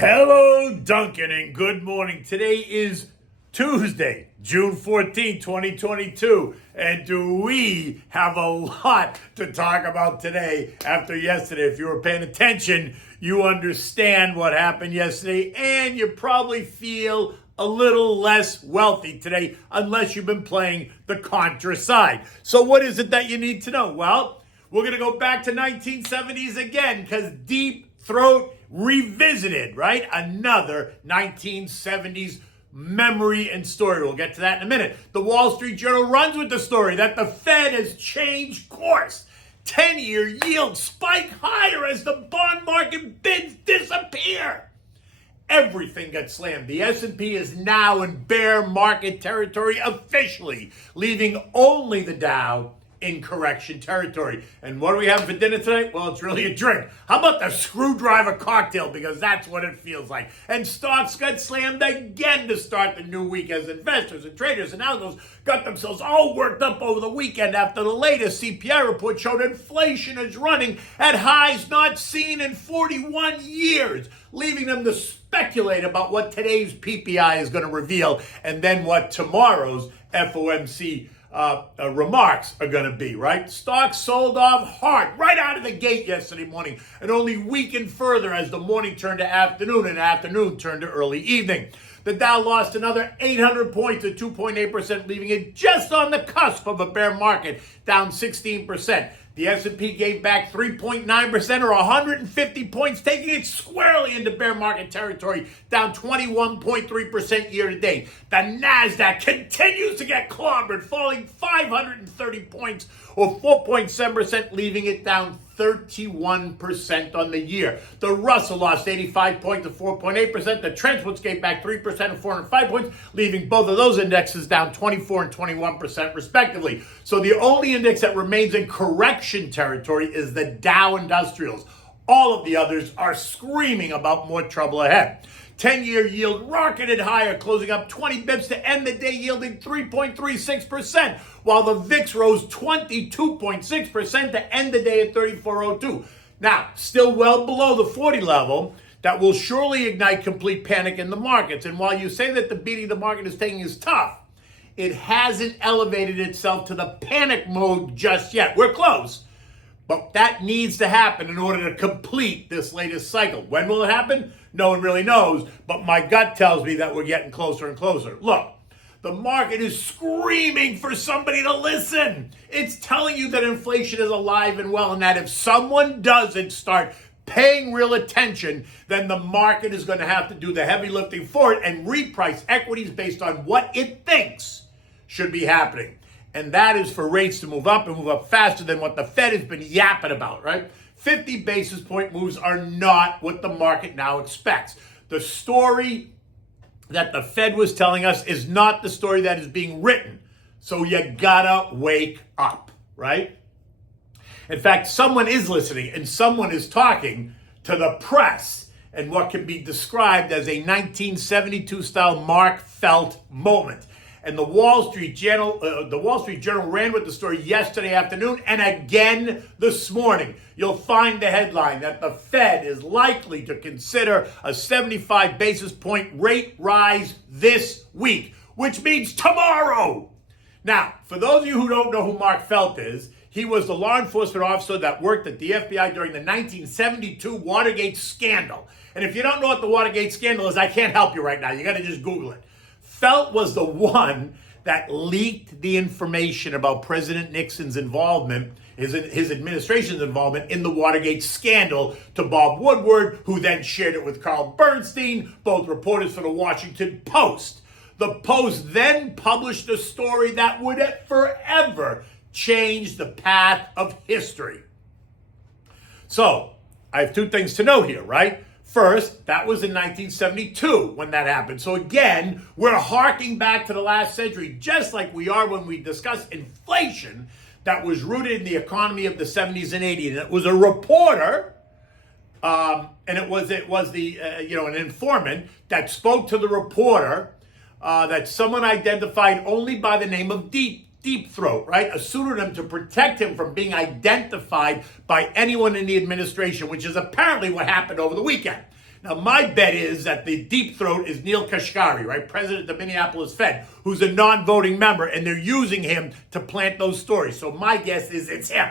Hello, Duncan, and good morning. Today is Tuesday, June 14, 2022. And do we have a lot to talk about today after yesterday? If you were paying attention, you understand what happened yesterday, and you probably feel a little less wealthy today, unless you've been playing the Contra side. So what is it that you need to know? Well, we're going to go back to 1970s again, because Deep Throat revisited, right? Another 1970s memory and story. We'll get to that in a minute. The Wall Street Journal runs with the story that the Fed has changed course. 10-year yields spike higher as the bond market bids disappear. Everything got slammed. The S&P is now in bear market territory officially, leaving only the Dow in correction territory. And what do we have for dinner tonight? Well, it's really a drink. How about the screwdriver cocktail? Because that's what it feels like. And stocks got slammed again to start the new week as investors and traders and algos got themselves all worked up over the weekend after the latest CPI report showed inflation is running at highs not seen in 41 years, leaving them to speculate about what today's PPI is going to reveal and then what tomorrow's FOMC remarks are going to be, right? Stocks sold off hard right out of the gate yesterday morning and only weakened further as the morning turned to afternoon and afternoon turned to early evening. The Dow lost another 800 points at 2.8%, leaving it just on the cusp of a bear market, down 16%. The S&P gave back 3.9% or 150 points, taking it squarely into bear market territory, down 21.3% year to date. The NASDAQ continues to get clobbered, falling 530 points or 4.7%, leaving it down 31% on the year. The Russell lost 85 points to 4.8%. The Trends gave back 3% and 405 points, leaving both of those indexes down 24 and 21% respectively. So the only index that remains in correction territory is the Dow Industrials. All of the others are screaming about more trouble ahead. 10-year yield rocketed higher, closing up 20 bips to end the day yielding 3.36%, while the VIX rose 22.6% to end the day at 34.02. Now, still well below the 40 level, that will surely ignite complete panic in the markets. And while you say that the beating the market is taking is tough, it hasn't elevated itself to the panic mode just yet. We're close. But that needs to happen in order to complete this latest cycle. When will it happen? No one really knows, but my gut tells me that we're getting closer and closer. Look, the market is screaming for somebody to listen. It's telling you that inflation is alive and well, and that if someone doesn't start paying real attention, then the market is going to have to do the heavy lifting for it and reprice equities based on what it thinks should be happening. And that is for rates to move up and move up faster than what the Fed has been yapping about, right? 50 basis point moves are not what the market now expects. The story that the Fed was telling us is not the story that is being written. So you gotta wake up, right? In fact, someone is listening and someone is talking to the press and what can be described as a 1972 style Mark Felt moment. And the Wall Street Journal ran with the story yesterday afternoon and again this morning. You'll find the headline that the Fed is likely to consider a 75 basis point rate rise this week, which means tomorrow. Now, for those of you who don't know who Mark Felt is, he was the law enforcement officer that worked at the FBI during the 1972 Watergate scandal. And if you don't know what the Watergate scandal is, I can't help you right now. You got to just Google it. Felt was the one that leaked the information about President Nixon's involvement, his administration's involvement in the Watergate scandal to Bob Woodward, who then shared it with Carl Bernstein, both reporters for the Washington Post. The Post then published a story that would forever change the path of history. So, I have two things to know here, right? First, that was in 1972 when that happened. So again, we're harking back to the last century, just like we are when we discuss inflation that was rooted in the economy of the 70s and 80s. And it was a reporter, and it was an informant that spoke to the reporter that someone identified only by the name of Deep Throat, right? A pseudonym to protect him from being identified by anyone in the administration, which is apparently what happened over the weekend. Now, my bet is that the deep throat is Neil Kashkari, right? President of the Minneapolis Fed, who's a non-voting member, and they're using him to plant those stories. So my guess is it's him.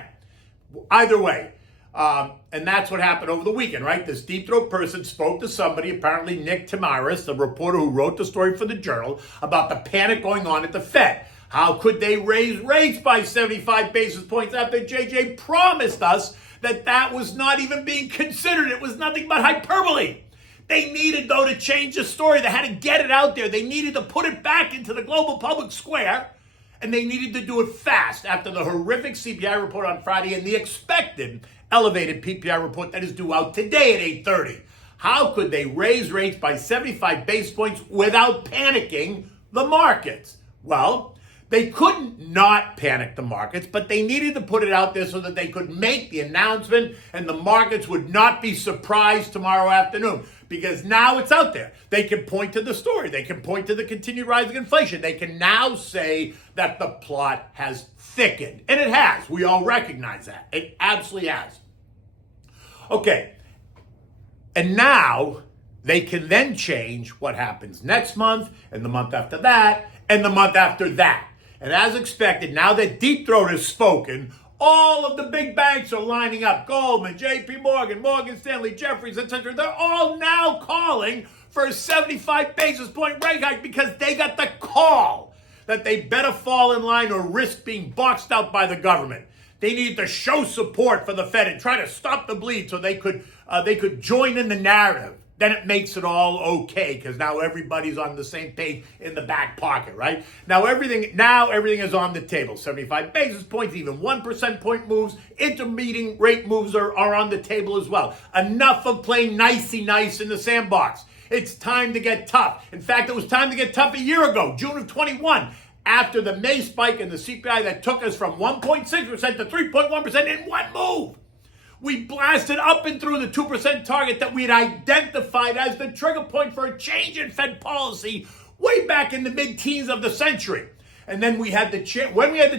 Either way. And that's what happened over the weekend, right? This deep throat person spoke to somebody, apparently Nick Tamaris, the reporter who wrote the story for the Journal, about the panic going on at the Fed. How could they raise rates by 75 basis points after JJ promised us that was not even being considered? It was nothing but hyperbole. They needed, though, to change the story. They had to get it out there. They needed to put it back into the global public square, and they needed to do it fast after the horrific CPI report on Friday and the expected elevated PPI report that is due out today at 8:30. How could they raise rates by 75 basis points without panicking the markets? Well, they couldn't not panic the markets, but they needed to put it out there so that they could make the announcement and the markets would not be surprised tomorrow afternoon, because now it's out there. They can point to the story. They can point to the continued rising inflation. They can now say that the plot has thickened. And it has. We all recognize that. It absolutely has. Okay. And now they can then change what happens next month and the month after that and the month after that. And as expected, now that Deep Throat has spoken, all of the big banks are lining up. Goldman, JP Morgan, Morgan Stanley, Jefferies, etc. They're all now calling for a 75 basis point rate hike because they got the call that they better fall in line or risk being boxed out by the government. They needed to show support for the Fed and try to stop the bleed so they could join in the narrative. Then it makes it all okay because now everybody's on the same page in the back pocket, right? Now everything is on the table. 75 basis points, even 1% point moves, intermediate rate moves are on the table as well. Enough of playing nicey nice in the sandbox. It's time to get tough. In fact, it was time to get tough a year ago, June of 21, after the May spike in the CPI that took us from 1.6% to 3.1% in one move. We blasted up and through the 2% target that we had identified as the trigger point for a change in Fed policy way back in the mid-teens of the century. And then when we had the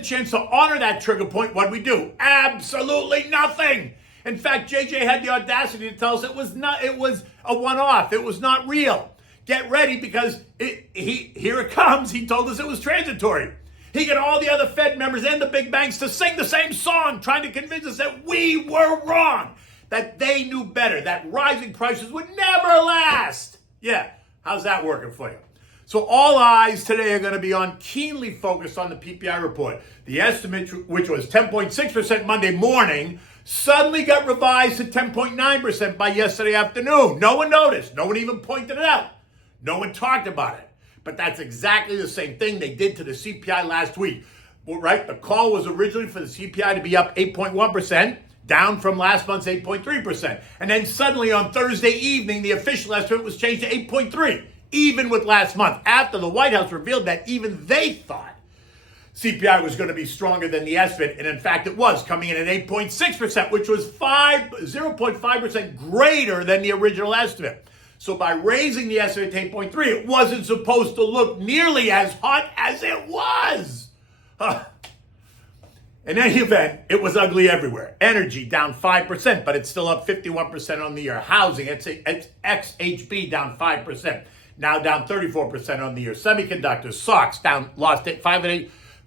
chance to honor that trigger point, what did we do? Absolutely nothing. In fact, JJ had the audacity to tell us it was a one-off. It was not real. Get ready because here it comes. He told us it was transitory. He got all the other Fed members and the big banks to sing the same song, trying to convince us that we were wrong, that they knew better, that rising prices would never last. Yeah, how's that working for you? So all eyes today are going to be keenly focused on the PPI report. The estimate, which was 10.6% Monday morning, suddenly got revised to 10.9% by yesterday afternoon. No one noticed. No one even pointed it out. No one talked about it. But that's exactly the same thing they did to the CPI last week, right? The call was originally for the CPI to be up 8.1%, down from last month's 8.3%. And then suddenly on Thursday evening, the official estimate was changed to 8.3%, even with last month, after the White House revealed that even they thought CPI was going to be stronger than the estimate. And in fact, it was, coming in at 8.6%, which was 0.5% greater than the original estimate. So by raising the estimate to 8.3, it wasn't supposed to look nearly as hot as it was. In any event, it was ugly everywhere. Energy down 5%, but it's still up 51% on the year. Housing, it's XHB down 5%, now down 34% on the year. Semiconductors, stocks lost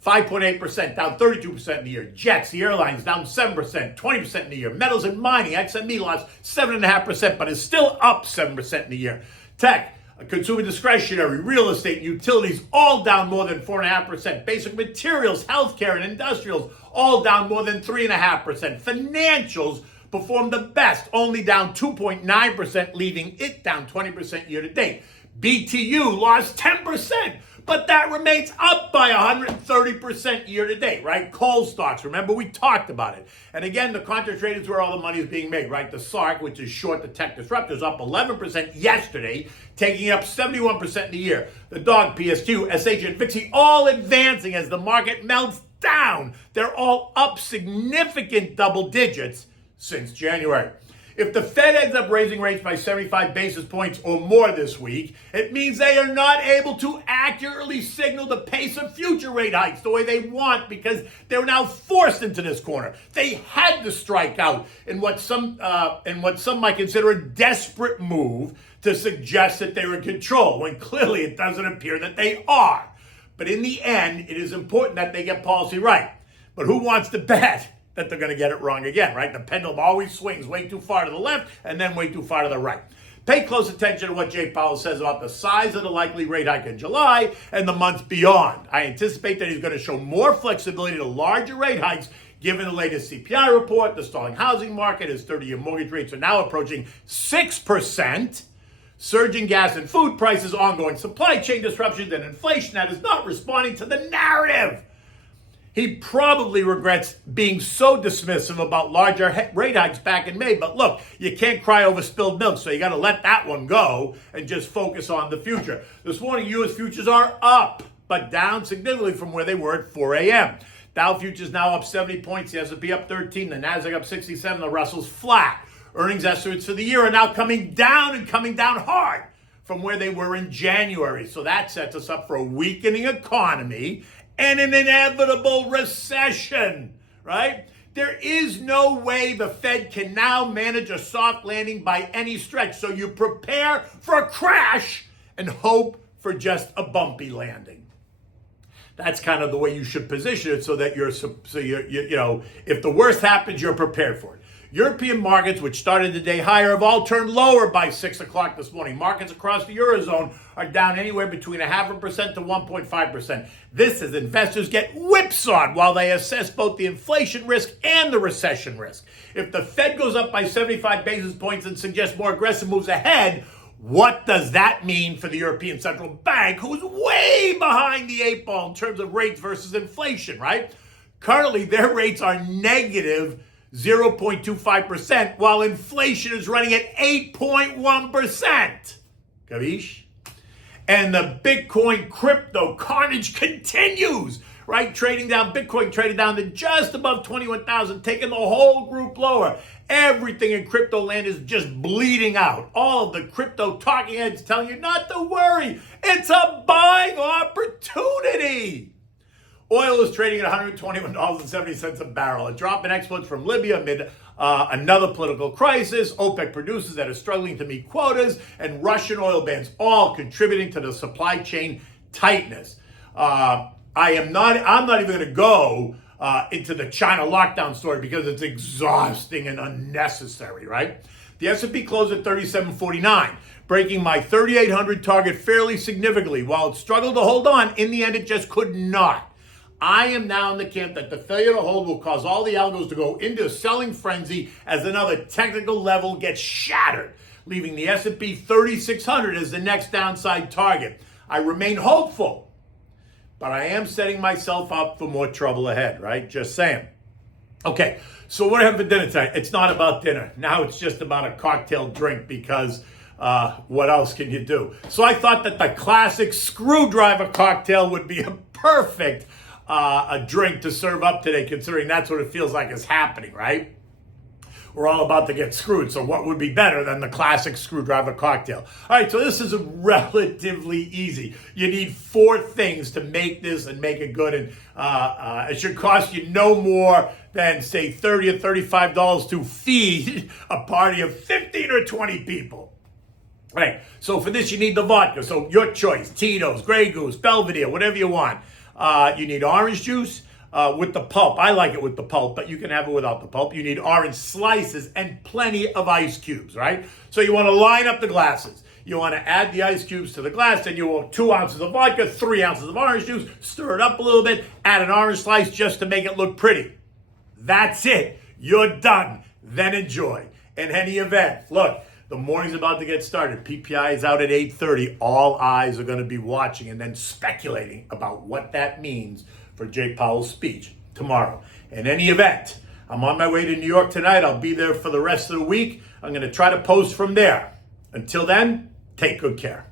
5.8%, down 32% in the year. Jets, the airlines, down 7%, 20% in the year. Metals and mining, XME lost 7.5%, but is still up 7% in the year. Tech, consumer discretionary, real estate, and utilities, all down more than 4.5%. Basic materials, healthcare, and industrials, all down more than 3.5%. Financials performed the best, only down 2.9%, leaving it down 20% year to date. BTU lost 10%. But that remains up by 130% year to date, right? Coal stocks, remember we talked about it. And again, the concentrated is where all the money is being made, right? The SARC, which is short the tech disruptors, up 11% yesterday, taking up 71% in the year. The DOG, PSQ, SH, and VIXI all advancing as the market melts down. They're all up significant double digits since January. If the Fed ends up raising rates by 75 basis points or more this week, it means they are not able to accurately signal the pace of future rate hikes the way they want because they're now forced into this corner. They had to strike out in what some might consider a desperate move to suggest that they're in control, when clearly it doesn't appear that they are. But in the end, it is important that they get policy right. But who wants to bet that they're going to get it wrong again, right? The pendulum always swings way too far to the left and then way too far to the right. Pay close attention to what Jay Powell says about the size of the likely rate hike in July and the months beyond. I anticipate that he's going to show more flexibility to larger rate hikes given the latest CPI report, the stalling housing market, his 30-year mortgage rates are now approaching 6%, surging gas and food prices, ongoing supply chain disruptions, and inflation that is not responding to the narrative. He probably regrets being so dismissive about larger rate hikes back in May. But look, you can't cry over spilled milk, so you got to let that one go and just focus on the future. This morning, U.S. futures are up, but down significantly from where they were at 4 a.m. Dow futures now up 70 points, the S&P up 13, the Nasdaq up 67, the Russell's flat. Earnings estimates for the year are now coming down and coming down hard from where they were in January. So that sets us up for a weakening economy and an inevitable recession, right? There is no way the Fed can now manage a soft landing by any stretch. So you prepare for a crash and hope for just a bumpy landing. That's kind of the way you should position it so that you're if the worst happens, you're prepared for it. European markets, which started the day higher, have all turned lower by 6 o'clock this morning. Markets across the Eurozone are down anywhere between 0.5% to 1.5%. This as investors get whipsawed while they assess both the inflation risk and the recession risk. If the Fed goes up by 75 basis points and suggests more aggressive moves ahead, what does that mean for the European Central Bank, who's way behind the eight ball in terms of rates versus inflation, right? Currently, their rates are negative 0.25%, while inflation is running at 8.1%. Kavish? And the Bitcoin crypto carnage continues, right? Bitcoin traded down to just above 21,000, taking the whole group lower. Everything in crypto land is just bleeding out. All of the crypto talking heads telling you not to worry. It's a buying opportunity. Oil is trading at $121.70 a barrel. A drop in exports from Libya amid another political crisis, OPEC producers that are struggling to meet quotas, and Russian oil bans, all contributing to the supply chain tightness. I'm not even going to go into the China lockdown story because it's exhausting and unnecessary, right? The S&P closed at 3749, breaking my 3,800 target fairly significantly. While it struggled to hold on, in the end it just could not. I am now in the camp that the failure to hold will cause all the algos to go into a selling frenzy as another technical level gets shattered, leaving the S&P 3,600 as the next downside target. I remain hopeful, but I am setting myself up for more trouble ahead, right? Just saying. Okay, so what do I have for dinner tonight? It's not about dinner. Now it's just about a cocktail drink because what else can you do? So I thought that the classic screwdriver cocktail would be a perfect a drink to serve up today, considering that's what it feels like is happening, right? We're all about to get screwed, so what would be better than the classic screwdriver cocktail? All right, so this is relatively easy. You need 4 things to make this and make it good, and it should cost you no more than, say, $30 or $35 to feed a party of 15 or 20 people. All right, so for this you need the vodka, so your choice, Tito's, Grey Goose, Belvedere, whatever you want. You need orange juice with the pulp. I like it with the pulp, but you can have it without the pulp. You need orange slices and plenty of ice cubes, right? So you want to line up the glasses. You want to add the ice cubes to the glass, then you want 2 ounces of vodka, 3 ounces of orange juice, stir it up a little bit, add an orange slice just to make it look pretty. That's it. You're done. Then enjoy. In any event, look, the morning's about to get started. PPI is out at 8:30. All eyes are going to be watching and then speculating about what that means for Jay Powell's speech tomorrow. In any event, I'm on my way to New York tonight. I'll be there for the rest of the week. I'm going to try to post from there. Until then, take good care.